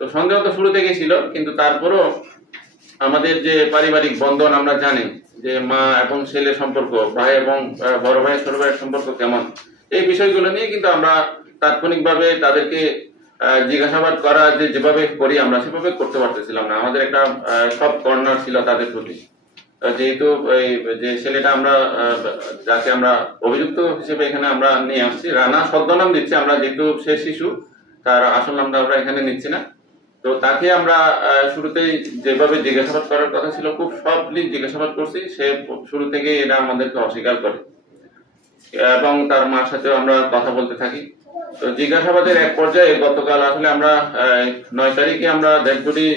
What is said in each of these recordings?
তো সন্দেহ তো শুরু থেকেই ছিল, কিন্তু তারপরও আমাদের যে পারিবারিক বন্ধন আমরা জানি যে মা এবং ছেলের সম্পর্ক, ভাই এবং বড় ভাই ছোট ভাইয়ের সম্পর্ক কেমন, এই বিষয়গুলো নিয়ে কিন্তু আমরা তাৎক্ষণিকভাবে তাদেরকে জিজ্ঞাসাবাদ করা যেভাবে করি আমরা সেভাবে করতে পারতেছিলাম না। আমাদের একটা সব কর্নার ছিল তাদের প্রতি। যেহেতু যে ছেলেটা আমরা যাকে আমরা অভিযুক্ত হিসেবে এখানে আমরা নিয়ে আসছি, রানা ছদ্মনাম দিচ্ছি আমরা, যেহেতু সে শিশু, তার আসল নামটা আমরা এখানে নিচ্ছি না। তো তাকে আমরা শুরুতেই যেভাবে জিজ্ঞাসাবাদ করার কথা ছিল খুব সবলি জিজ্ঞাসাবাদ করছি। সে শুরু থেকে এটা আমাদেরকে অস্বীকার করে এবং তার মার সাথেও আমরা কথা বলতে থাকি। তো জিজ্ঞাসাবাদের এক পর্যায়ে গতকাল আসলে আমরা 9 তারিখে আমরা ডেড বডি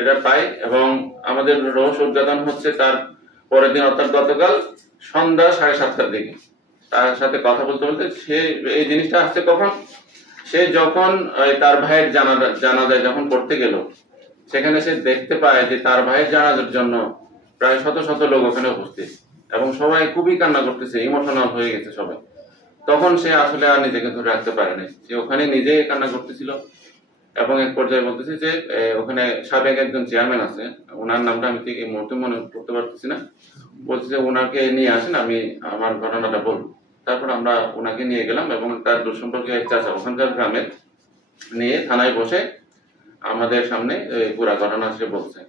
এটা পাই এবং আমাদের রহস্য উদ্ঘাটন হচ্ছে তার পরের দিন, অর্থাৎ গতকাল সন্ধ্যা 7:30টার দিকে। তার সাথে কথা বলতে বলতে সে এই জিনিসটা আসছে কখন, সে যখন তার ভাইয়ের জানাজায় যখন পড়তে গেল, সেখানে সে দেখতে পায় যে তার ভাইয়ের জানাজার জন্য প্রায় শত শত লোক ওখানে উপস্থিত এবং সবাই খুবই কান্না করতেছে, ইমোশনাল হয়ে গেছে সবাই। তখন সে আসলে আর নিজেকে ধরে রাখতে পারেনি, সে ওখানে নিজেই কান্না করতেছিল এবং এক পর্যায়ে বলতেছে যে ওখানে সাবেক একজন চেয়ারম্যান আছে, ওনার নামটা আমি ঠিক এই মুহূর্তে মনে করতে পারতেছি না, বলছে যে ওনাকে নিয়ে আসেন, আমি আমার ঘটনাটা বলবো। তারপর আমরা ওনাকে নিয়ে গেলাম এবং তার দুঃসম্পর্কে এক চাচা ওখানকার গ্রামের নিয়ে থানায় বসে আমাদের সামনে পুরা ঘটনা সে বলছে।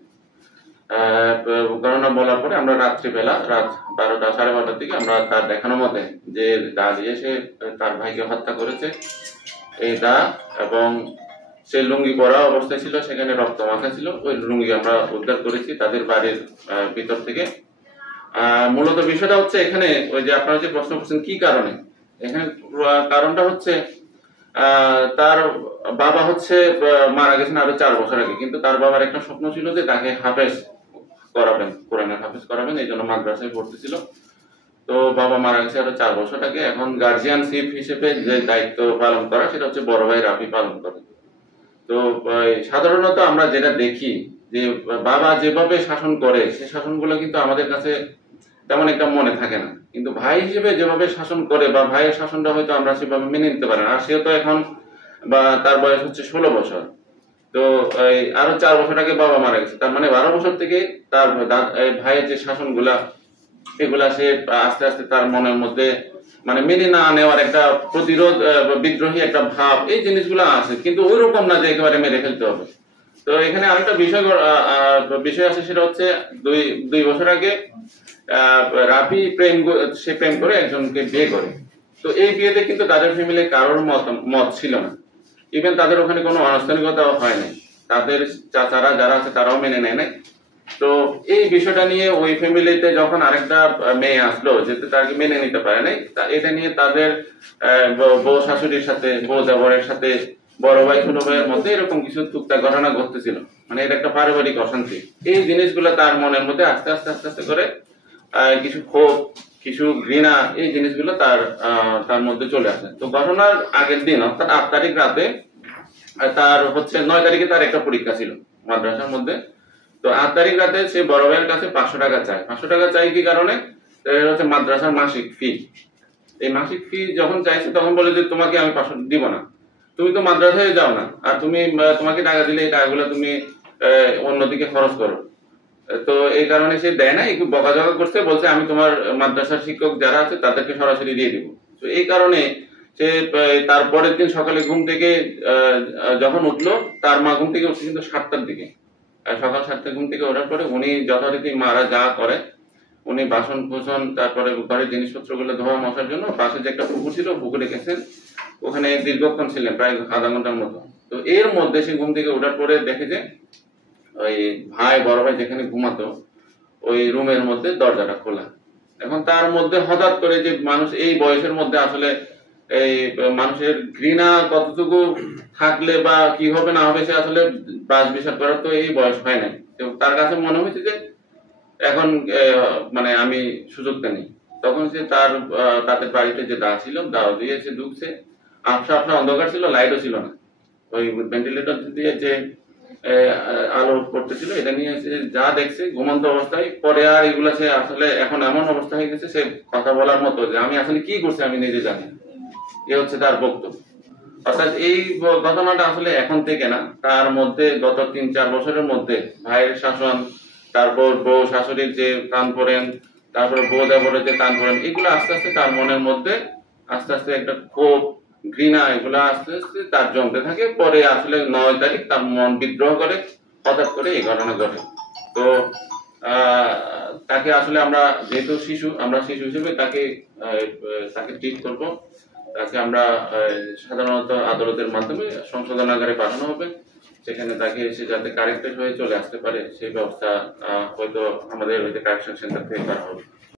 ঘটনা বলার পরে আমরা রাত্রিবেলা রাত 12টা 12:30টার দিকে আমরা তার দেখানো মতে যে দা দিয়ে সে তার ভাইকে হত্যা করেছে, এই দা এবং সে লুঙ্গি পরা অবস্থায় ছিল, সেখানে রক্ত মাখা ছিল, ওই লুঙ্গি আমরা উদ্ধার করেছি তাদের বাড়ির ভিতর থেকে। মূলত বিষয়টা হচ্ছে এখানে ওই যে আপনারা যে প্রশ্ন করছেন কি কারণে, এখানে কারণটা হচ্ছে তার বাবা হচ্ছে মারা গেছেন আরো 4 বছর আগে, কিন্তু তার বাবার একটা স্বপ্ন ছিল যে তাকে হাফেজ করাবেন, কোরআনের হাফেজ করাবেন, এই জন্য মাদ্রাসায় পড়তেছিল। তো বাবা মারা গেছে আরো 4 বছর আগে। এখন গার্জিয়ানশিপ হিসেবে যে দায়িত্ব পালন করা সেটা হচ্ছে বড় ভাই রাফি পালন করে। তো সাধারণত আমরা যেটা দেখি যে বাবা যেভাবে শাসন করে সে শাসনগুলো কিন্তু আমাদের কাছে তেমন একটা মনে থাকে না, কিন্তু ভাই হিসেবে যেভাবে শাসন করে বা ভাইয়ের শাসনটা হয়তো আমরা সেভাবে মেনে নিতে পারি না। আর সে তো এখন বা তার বয়স হচ্ছে 16 বছর, তো আরো 4 বছর আগে বাবা মারা গেছে, তার মানে 12 বছর থেকে তার ভাইয়ের যে শাসনগুলা এগুলা সে আস্তে আস্তে তার মনের মধ্যে মানে মেনে না নেওয়ার একটা প্রতিরোধ, বিদ্রোহী একটা ভাব, এই জিনিসগুলো আছে, কিন্তু ওই রকম না যে একেবারে মেরে ফেলতে হবে। তো এখানে আরেকটা বিষয় আছে, সেটা হচ্ছে 2 বছর আগে রাফি সে প্রেম করে একজনকে বিয়ে করে। তো এই বিয়েতে কিন্তু তাদের ফ্যামিলি কারোর মত ছিল না, ইভেন তাদের ওখানে কোনো আনুষ্ঠানিকতা হয় নাই, তাদের চাচারা যারা আছে তারাও মেনে নেয় নাই। তো এই বিষয়টা নিয়ে ওই ফ্যামিলিতে যখন আরেকটা মেয়ে আসলো, যেহেতু তাকে মেনে নিতে পারে নাই, এটা নিয়ে তাদের বউ শাশুড়ির সাথে, বউ দেবরের সাথে, বড় ভাই ছোট ভাইয়ের মধ্যে এরকম কিছু টুকটাক ঘটনা ঘটতেছিল, মানে এটা একটা পারিবারিক অশান্তি। এই জিনিসগুলো তার মনের মধ্যে আস্তে আস্তে আস্তে আস্তে করে কিছু ক্ষোভ, কিছু ঘৃণা, এই জিনিসগুলো তার মধ্যে চলে আসে। তো ঘটনার আগের দিন অর্থাৎ 8 তারিখ রাতে তার হচ্ছে 9 তারিখে তার একটা পরীক্ষা ছিল মাদ্রাসার মধ্যে। তো 8 তারিখ রাতে সে বড় ভাইয়ের কাছে 500 টাকা চায়। 500 টাকা চাই কি কারণে, হচ্ছে মাদ্রাসার মাসিক ফি। এই মাসিক ফি যখন চাইছে তখন বলে যে তোমাকে আমি 500 দিব না, তুমি তো মাদ্রাসায় যাও না, আর তোমাকে টাকা দিলে এই টাকাগুলো তুমি অন্যদিকে খরচ করো। তো এই কারণে সে দেয় না, একটু বকাঝকা করছে, বলছে আমি তোমার মাদ্রাসার শিক্ষক যারা আছে তাদেরকে সরাসরি দিয়ে দিব। তো এই কারণে সে তারপরের দিন সকালে ঘুম থেকে যখন উঠলো, তার মা ঘুম থেকে উঠছে কিন্তু 7টার দিকে। সকাল 7টায় ঘুম থেকে ওঠার পরে উনি যথারীতি মারা যা করে, উনি বাসন কুসন তারপরে ঘরের জিনিসপত্র গুলো ধোয়া মশার জন্য পাশে যে একটা পুকুর ছিল পুকুরে গেছেন, ওখানে দীর্ঘক্ষণ ছিলেন, প্রায় আধা ঘন্টার মতো। তো এর মধ্যে সে ঘুম থেকে ওঠার পরে দেখে যে ওই বড় ভাই যেখানে ঘুমাতো ওই রুমের মধ্যে দরজাটা খোলা। এখন তার মধ্যে হঠাৎ করে যে মানুষ এই বয়সের মধ্যে আসলে এই মানুষের ঘৃণা কতটুকু থাকলে বা কি হবে না হবে সে আসলে বাস বিচার করার তো এই বয়স হয় নাই। তার কাছে মনে হয়েছে যে এখন মানে আমি সুযোগটা নেই। তখন সে তাদের বাড়িতে যে দা ছিল, দাও দিয়ে সে ঢুকছে, আফসা অন্ধকার ছিল, লাইটও ছিল না, ওই ভেন্টিলেটর দিয়ে যে আলো করতেছিল, এটা নিয়ে সে যা দেখছে ঘুমন্ত অবস্থায়। পরে আর এগুলা সে আসলে এখন এমন অবস্থা হয়ে গেছে সে কথা বলার মতো যে আমি আসলে কি করছি আমি নিজে জানি, এ হচ্ছে তার বক্তব্য। অর্থাৎ এই ঘটনাটা আসলে এখন থেকে না, তার মধ্যে গত 3-4 বছরের মধ্যে ভাইয়ের শাসন, তারপর বউ শাশুড়ির যে টান পড়েন, তারপর বউ দেবরের যে টান পড়েন, এগুলো আস্তে আস্তে তার মনের মধ্যে আস্তে আস্তে একটা ক্ষোভ, ঘৃণা, এগুলো আস্তে আস্তে তার জমতে থাকে। পরে আসলে 9 তারিখ তার মন বিদ্রোহ করে, হঠাৎ করে এই ঘটনা ঘটে। তো আহ, তাকে আসলে আমরা যেহেতু শিশু, আমরা শিশু হিসেবে তাকে তাকে ট্রিট করব। তাকে আমরা সাধারণত আদালতের মাধ্যমে সংশোধনাগারে পাঠানো হবে, সেখানে তাকে এসে যাতে কারেক্টেড হয়ে চলে আসতে পারে সেই ব্যবস্থা হয়তো আমাদের কারেকশন সেন্টার থেকে করা হবে।